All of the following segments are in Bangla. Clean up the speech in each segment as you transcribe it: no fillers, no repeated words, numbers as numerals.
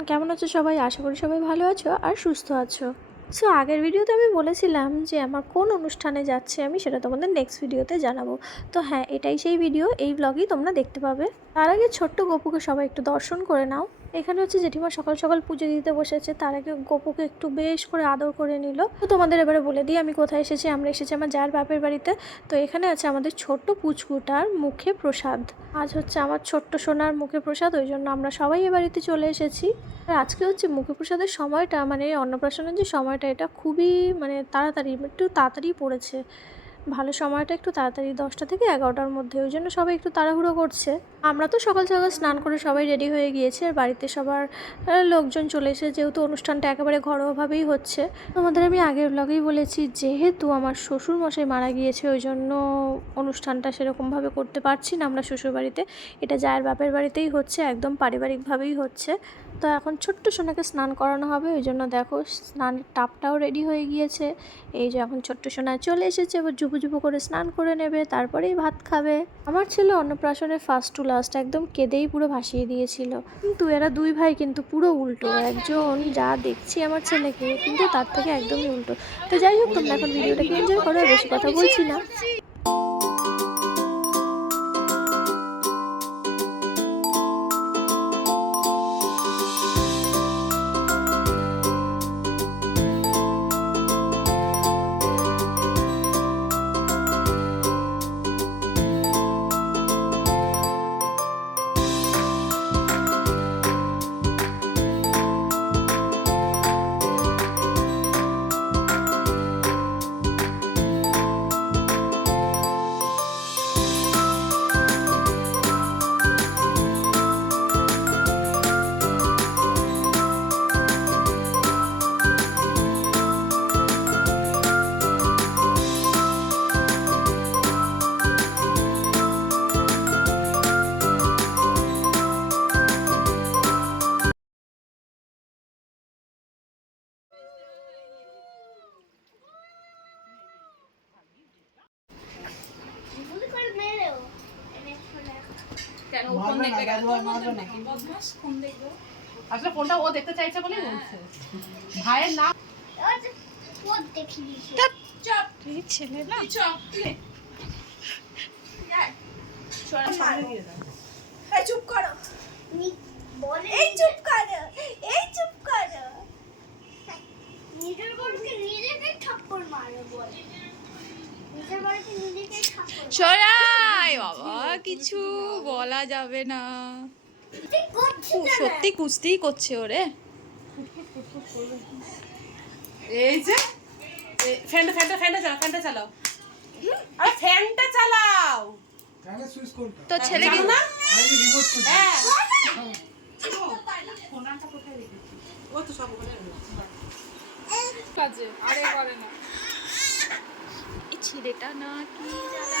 এভরিওয়ান, কেমন আছো সবাই? আশা করি সবাই ভালো আছো আর সুস্থ আছো। সো আগের ভিডিওতে আমি বলেছিলাম যে আমার কোন অনুষ্ঠানে যাচ্ছে আমি সেটা তোমাদের নেক্সট ভিডিওতে জানাবো। তো হ্যাঁ, এটাই সেই ভিডিও, এই ব্লগেই তোমরা দেখতে পাবে। তার আগে ছোট্ট গপুকে সবাই একটু দর্শন করে নাও। এখানে হচ্ছে জেঠিমা সকাল সকাল পুজো দিতে বসেছে, তার আগে গপুকে একটু বেশ করে আদর করে নিল। তো তোমাদের এবারে বলে দিই আমি কোথায় এসেছি। আমরা এসেছি আমার যার বাপের বাড়িতে। তো এখানে আছে আমাদের ছোট্ট পুচকুটার মুখে প্রসাদ। আজ হচ্ছে আমার ছোট্ট সোনার মুখে প্রসাদ, ওই জন্য আমরা সবাই এ বাড়িতে চলে এসেছি। আর আজকে হচ্ছে মুখে প্রসাদের সময়টা, মানে অন্নপ্রাশনের যে সময়টা, এটা খুবই তাড়াতাড়ি, একটু তাড়াতাড়ি পড়েছে। ভালো সময়টা একটু তাড়াতাড়ি, 10টা থেকে 11টার মধ্যে, ওই জন্য সবাই একটু তাড়াহুড়ো করছে। আমরা তো সকাল সকাল স্নান করে সবাই রেডি হয়ে গিয়েছি, আর বাড়িতে সবার লোকজন চলে এসে, যেহেতু অনুষ্ঠানটা একেবারে ঘরোয়াভাবেই হচ্ছে। তোমাদের আমি আগের ব্লগেই বলেছি, যেহেতু আমার শ্বশুর মশাই মারা গিয়েছে, ওই জন্য অনুষ্ঠানটা সেরকমভাবে করতে পারছি না আমরা শ্বশুর বাড়িতে। এটা যার বাপের বাড়িতেই হচ্ছে, একদম পারিবারিকভাবেই হচ্ছে। তো এখন ছোট্ট সোনাকে স্নান করানো হবে, ওই জন্য দেখো স্নানের টাপটাও রেডি হয়ে গিয়েছে। এই যে এখন ছোট্ট সোনা চলে এসেছে, এবার জুবু জুবু করে স্নান করে নেবে, তারপরেই ভাত খাবে। আমার ছেলে অন্নপ্রাশনে ফার্স্ট টু লাস্ট একদম কেঁদেই পুরো ভাসিয়ে দিয়েছিল। কিন্তু এরা দুই ভাই কিন্তু পুরো উল্টো, একজন যা দেখছি আমার ছেলেকে, কিন্তু তার থেকে একদমই উল্টো। তো যাই হোক, তোমরা এখন ভিডিওটাকে এনজয় করো, বেশি কথা বলছি না। আসলে ফোনটা ও দেখতে চাইছে বলেই বলছে। ভাইয়ের নাম ছেলে না, চুপ করো, এই চুপ করো, এই চুপ করো। নিজের বউকে নিজেকে থাপ্পড় মারো বল, নিজের বউকে নিজেকে থাপ্পড় সরাই বাবা, কিছু বলা যাবে না। সত্যি কুস্তিই করছে ওরে। এই যে ফ্যানটা ফ্যানটা ফ্যানটা চালাও, ফ্যানটা চালাও, আরে ফ্যানটা চালাও। তো ছেলে কি না হ্যাঁ ফোনটা কোথায় রেখেছিস? ও তো সব ওখানে কাজে আরে করে না এই ছেলেটা না কি জ্বালা।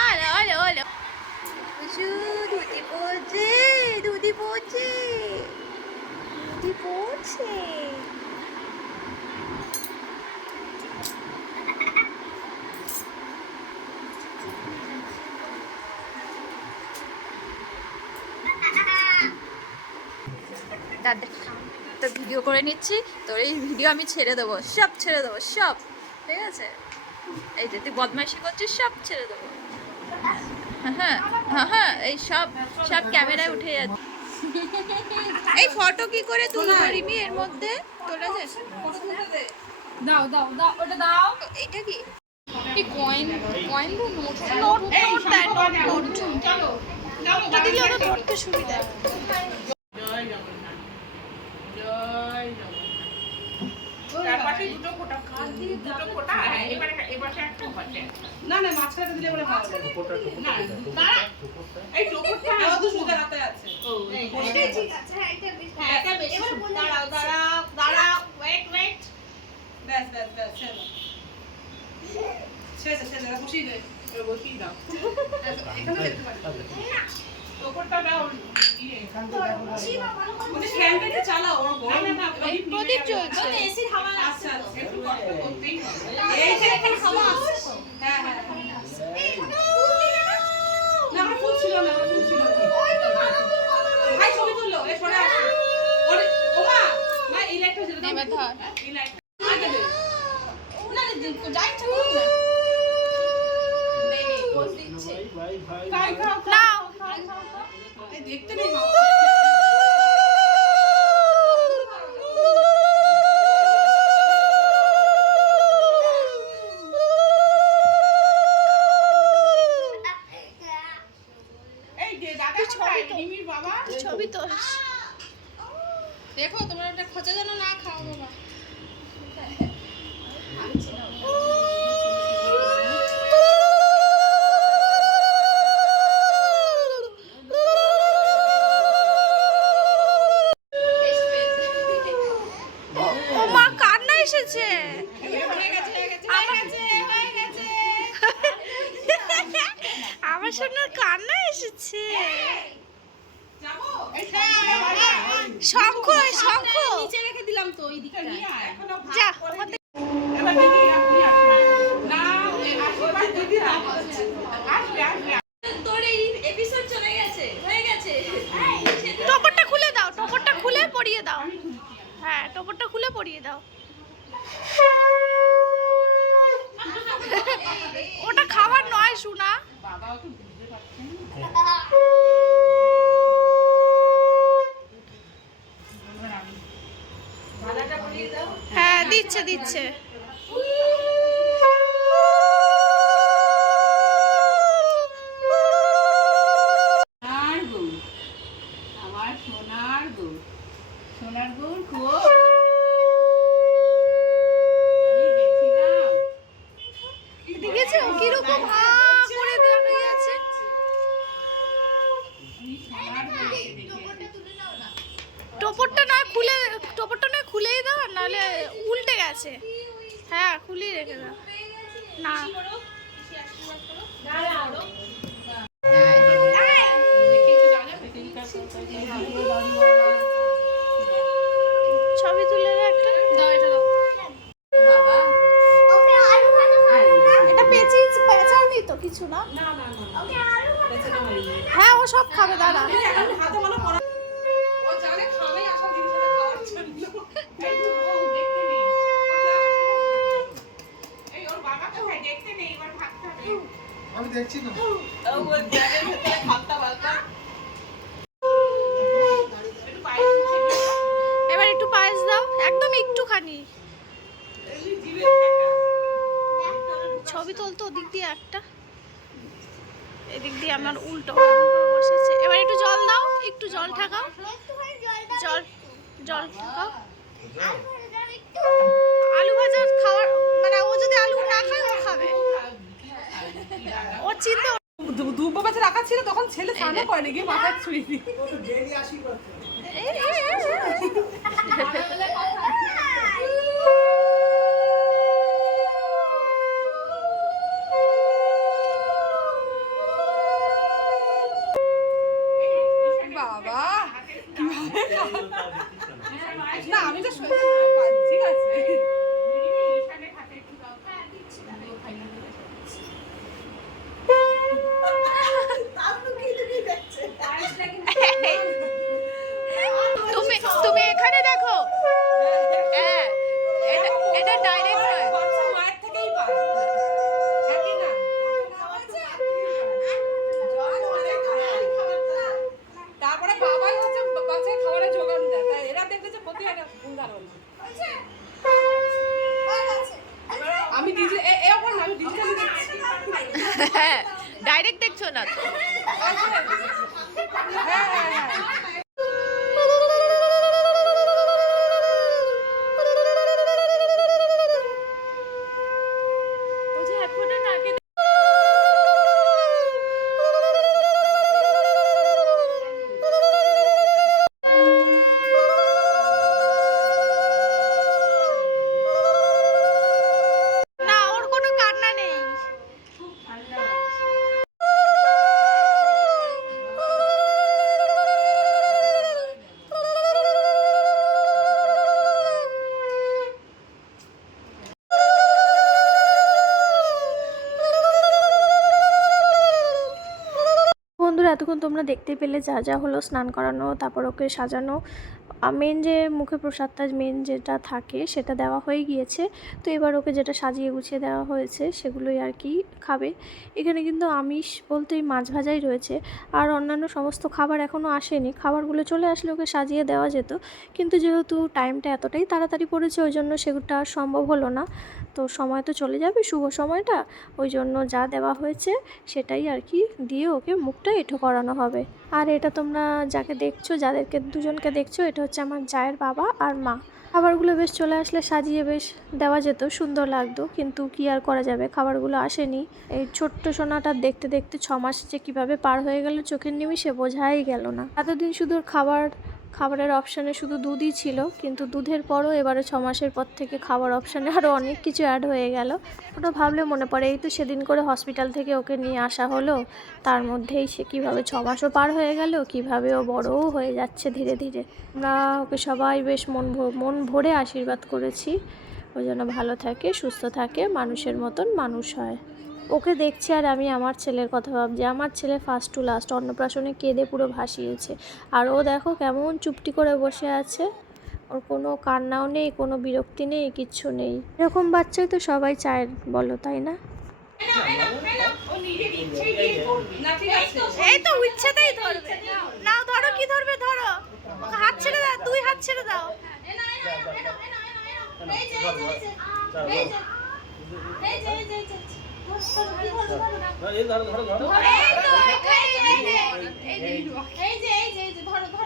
আরে আরে আরে দুধি পড়ছে, দুধি পড়ছে, দুধি পড়ছে। দাদা তো ভিডিও করে নিচ্ছি, তোর এই ভিডিও আমি ছেড়ে দেবো, সব ছেড়ে দেবো, সব ঠিক আছে। এই যে তুই বদমাইশি করছিস, সব ছেড়ে দেবো। হ্যাঁ হ্যাঁ হ্যাঁ, এই সব সব ক্যামেরায় উঠে যাচ্ছে। এই ফটো কি করে তুলতে পারিনি এর মধ্যে তোলা যায়? দাও দাও দাও, ওটা দাও। এটা কি এই কয়েন, কয়েন বা নোট, নোট নোট দেয়, নোট নোট। চলো ওটা দিলে ওরা ধরতে সুবিধা। জয় জগন্নাথ, জয় জগন্নাথ। তার পাশে দুটো ফোঁটা, দুটো ফোঁটা, হ্যাঁ এবারে এবারে একটা পাশে। না না, মাঝখানে দিলে বলে ভালো লাগে। না দাঁড়া, এই টোপরটা ও তো সুন্দর হাতে আছে। এটাই ঠিক আছে, হ্যাঁ এটা বেশ। হ্যাঁ এটা বেশি। দাঁড়াও দাঁড়াও দাঁড়াও, ওয়েট ওয়েট, ব্যাস ব্যাস ব্যাস, ছেড়ে ছেড়ে ছেড়ে বসিয়ে দে, বসিয়ে দাও। এখানে দেখতে পাচ্ছি টোপরটা দাও, ইয়ে মানে ফ্যানটা চালাও। না না, প্রদীপ জ্বলছে। এসি হাওয়া আসছে, একটু কষ্ট করতেই হবে। এই যে এখন হাওয়া আসছে তো। হ্যাঁ হ্যাঁ না, আমার ফুল ছিল না, আমার ফুল ছিল। ওই তো ভালো করে সরে আসো। ওরে ওমা মা এই লাইটটা জ্বলে দাও। এবার ধর। এই লাইটটা আগে দে। না না যাই ইচ্ছা করুন না। খাই খাও নাও। এই দেখতে নেই মা। এই যে দাদা কোথায়? রিমির বাবা ছবি তো দেখো তোমরা ওটা খোঁচা যেন না খাও বাবা। ও মা কান্না এসেছে। আমার সোনার কান্না এসেছে। যাবো শঙ্খ শঙ্খ নিচে রেখে দিলাম তো ওই দিকটা এখনো যা এবার দেখি আপনি আসুন না এই আশীর্বাদ দিদি আসবে আসবে তোর এই এপিসোড চলে গেছে হয়ে গেছে। টপরটা খুলে দাও, টপরটা খুলে পরিয়ে দাও। হ্যাঁ টপরটা খুলে পরিয়ে দাও। ওটা খাবার নয় সোনা। বাবাও তো বুঝতে পারছেন মালাটা পরিয়ে দাও হ্যাঁ দিচ্ছে দিচ্ছে। সোনার গৌর আমার সোনার গৌর সোনার গৌর খুব আমি গেছিলাম দেখেছো কিরকম হা করে দাঁড়িয়ে আছে। আমি সোনার গৌরকে দেখেছি টপরটা নয় খুলেই দাও নাহলে উল্টে গেছে। হ্যাঁ খুলিয়ে রেখে দাও না। ছবি তুলে একটা দাও এটা দাও। ওকে আলু ভাজা খাবে না? এটা পেঁচায়নি তো কিছু না। ওকে আলু ভাজা খাবে না? হ্যাঁ ও সব খাবে দাঁড়া। ও জানে খাবে আসল জিনিসটা খাওয়ার জন্য একটু ও দেখতে নেই ও যা এই ওর বাবা কোথায় দেখতে নেই এবার ভাত খাবে আমি দেখছি না ও ওর ব্যাগের ভিতরে খাতা বালতা একটু বাইরে মুছে দিও এবার একটু পায়েস দাও একদম একটুখানি। এই জিভে থাকা ছবি তুলতো ওদিক দিয়ে একটা, এদিক দিয়ে আমার উল্টো এমন করে বসেছে। এবার একটু জল দাও, একটু জল ঠাকাও, একটুখানি জল দাও। জল জল ঠাকাও। আলু ভাজা দাও একটু। আলু ভাজা খাওয়ার মানে ও যদি আলু না খায় ও খাবে। ও চিন্তা দুব্বো বাচ্চা রাখা ছিল তখন ছেলে স্নানও করেনি গিয়ে মাথায় ছুঁয়ে দিই ডেলি আশীর্বাদ বাবা না আমি তো ঠিক আছে তুমি তুমি এখানে দেখো। হ্যাঁ এটা ডাইরেক্ট নয়। বাচ্চা মায়ের থেকেই পায় একই না তারপরে বাবাই হচ্ছে বাচ্চার খাবারের জোগান দেয় তাই এরা দেখবে যে প্রতি একটা উদাহরণ আমি এরকম আমি ডিজিটালি দেখছি হ্যাঁ ডাইরেক্ট দেখছো না তো। হ্যাঁ হ্যাঁ হ্যাঁ না ওর কোনো কান্না নেই। এতক্ষণ তোমরা দেখতে পেলে যা যা হলো, স্নান করানো, তারপর ওকে সাজানো, মেন যে মুখে প্রসাদটা মেন যেটা থাকে সেটা দেওয়া হয়ে গিয়েছে। তো এবার ওকে যেটা সাজিয়ে গুছিয়ে দেওয়া হয়েছে সেগুলোই আর কি খাবে। এখানে কিন্তু আমিষ বলতেই মাছ ভাজাই রয়েছে, আর অন্যান্য সমস্ত খাবার এখনও আসেনি। খাবারগুলো চলে আসলে ওকে সাজিয়ে দেওয়া যেত, কিন্তু যেহেতু টাইমটা এতটাই তাড়াতাড়ি পড়েছে ওই জন্য সেটা আর সম্ভব হলো না। তো সময় তো চলে যাবে, শুভ সময়টা, ওই জন্য যা দেওয়া হয়েছে সেটাই আর কি দিয়ে ওকে মুখটা এঁঠো করানো হবে। আর এটা তোমরা যাকে দেখছো, যাদেরকে দুজনকে দেখছো, এটা হচ্ছে আমার জায়ের বাবা আর মা। খাবারগুলো বেশ চলে আসলে সাজিয়ে বেশ দেওয়া যেত, সুন্দর লাগতো, কিন্তু কি আর করা যাবে, খাবারগুলো আসেনি। এই ছোট্ট সোনাটা দেখতে দেখতে 6 মাস যে কীভাবে পার হয়ে গেল চোখের নিমিষে বোঝাই গেল না। এতদিন শুধু খাবারের অপশানে শুধু দুধই ছিল, কিন্তু দুধের পরও এবারে 6 মাসের পর থেকে খাবার অপশানে আরও অনেক কিছু অ্যাড হয়ে গেল। ওটা ভাবলে মনে পড়ে, এই তো সেদিন করে হসপিটাল থেকে ওকে নিয়ে আসা হলো, তার মধ্যেই সে কীভাবে 6 মাসও পার হয়ে গেল, কীভাবে ও বড়ও হয়ে যাচ্ছে ধীরে ধীরে। আমরা ওকে সবাই বেশ মন ভরে আশীর্বাদ করেছি, ওই জন্য ভালো থাকে, সুস্থ থাকে, মানুষের মতন মানুষ হয়। ওকে দেখছি আর আমি আমার ছেলের কথা ভাবছি। আমার ছেলে ফার্স্ট টু লাস্ট অন্নপ্রাশনে কেঁদে পুরো ভাসিয়েছে, আর ও দেখো কেমন চুপটি করে বসে আছে, ওর কোনো কান্নাও নেই, কোনো বিরক্তি নেই, কিচ্ছু নেই। এরকম বাচ্চাই তো সবাই চায় বলো, তাই না? ও নিজের ইচ্ছেই দিয়ে করবে না, ঠিক আছে? এই তো ইচ্ছেতেই ধরবে। নাও ধরো, কি ধরবে ধরো, হাত ছেড়ে দাও, 2 হাত ছেড়ে দাও।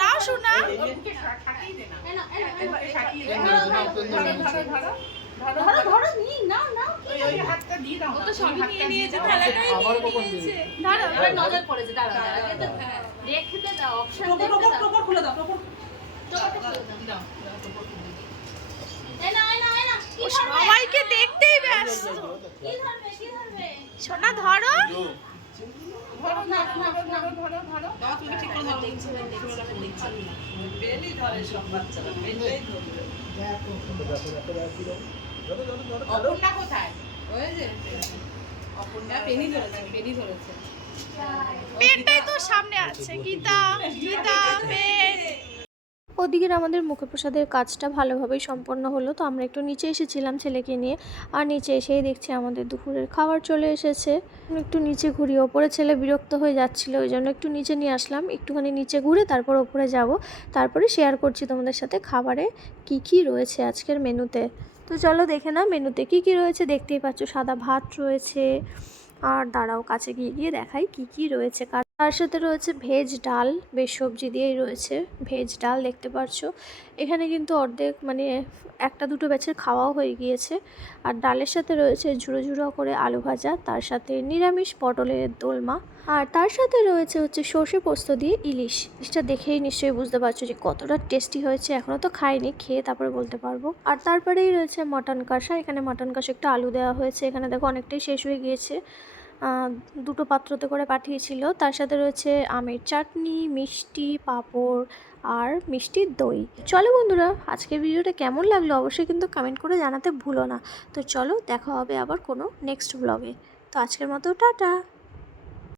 নাও শোনা, ওকে শাকিয়ে দে না, ওকে শাকিয়ে দে। ধরো নি নাও নাও ওই হাতটা দিয়ে দাও। ও তো সবই নিয়ে নিয়েছে, থালাটাই খাবার নিয়ে কখন নিয়েছে। দিবে? ধরো, এবার নজর পড়েছে, দাঁড়াও দেখতে দাও, অপশন দেখতে দাও। টোপর খুলে দাও, টোপর দাও। এই নাও এই নাও এই নাও কি ও ধরবে সবাইকে দেখতেই ব্যস্ত। কি ধরবে সোনা ধরো, ধরো না, ধরো। দাও তুমি ঠিক করে দাও। বেলি ধরে সব বাচ্চারা, বেলিই ধরবে। অপর্ণা কোথায়? ওই যে অপর্ণা পেনি ধরেছে। পেনটাই তো সামনে আছে, গীতা পেন। ওদিকের আমাদের মুখে প্রসাদের কাজটা ভালোভাবেই সম্পন্ন হলো। তো আমরা একটু নিচে এসেছিলাম ছেলেকে নিয়ে, আর নিচে এসেই দেখছি আমাদের দুপুরের খাবার চলে এসেছে। একটু নিচে ঘুরি, ওপরে ছেলে বিরক্ত হয়ে যাচ্ছিল, ওই জন্য একটু নিচে নিয়ে আসলাম। একটুখানি নিচে ঘুরে তারপর ওপরে যাব, তারপরে শেয়ার করছি তোমাদের সাথে খাবারে কি কি রয়েছে আজকের মেনুতে। তো চলো দেখে না মেনুতে কি কি রয়েছে। দেখতেই পাচ্ছ সাদা ভাত রয়েছে, আর দাঁড়াও কাছে গিয়ে দেখাই কি কি রয়েছে। তার সাথে রয়েছে ভেজ ডাল, বেশ সবজি দিয়েই রয়েছে ভেজ ডাল, দেখতে পাচ্ছো। এখানে কিন্তু অর্ধেক মানে 1-2 ব্যাচের খাওয়াও হয়ে গিয়েছে। আর ডালের সাথে রয়েছে ঝুড়ো ঝুড়ো করে আলু ভাজা, তার সাথে নিরামিষ পটলের দোলমা, আর তার সাথে রয়েছে হচ্ছে সর্ষে পোস্ত দিয়ে ইলিশ। ইলিশটা দেখেই নিশ্চয়ই বুঝতে পারছো যে কতটা টেস্টি হয়েছে। এখনও তো খাইনি, খেয়ে তারপরে বলতে পারবো। আর তারপরেই রয়েছে মটন কষা। এখানে মটন কষা একটু আলু দেওয়া হয়েছে। এখানে দেখো অনেকটাই শেষ হয়ে গিয়েছে, 2টো পাত্রতে করে পাঠিয়েছিল। তার সাথে রয়েছে আমের চাটনি, মিষ্টি, পাঁপড় আর মিষ্টির দই। চলো বন্ধুরা, আজকের ভিডিওটা কেমন লাগলো অবশ্যই কিন্তু কমেন্ট করে জানাতে ভুলো না। তো চলো দেখা হবে আবার কোনো নেক্সট ব্লগে। তো আজকের মতো টাটা।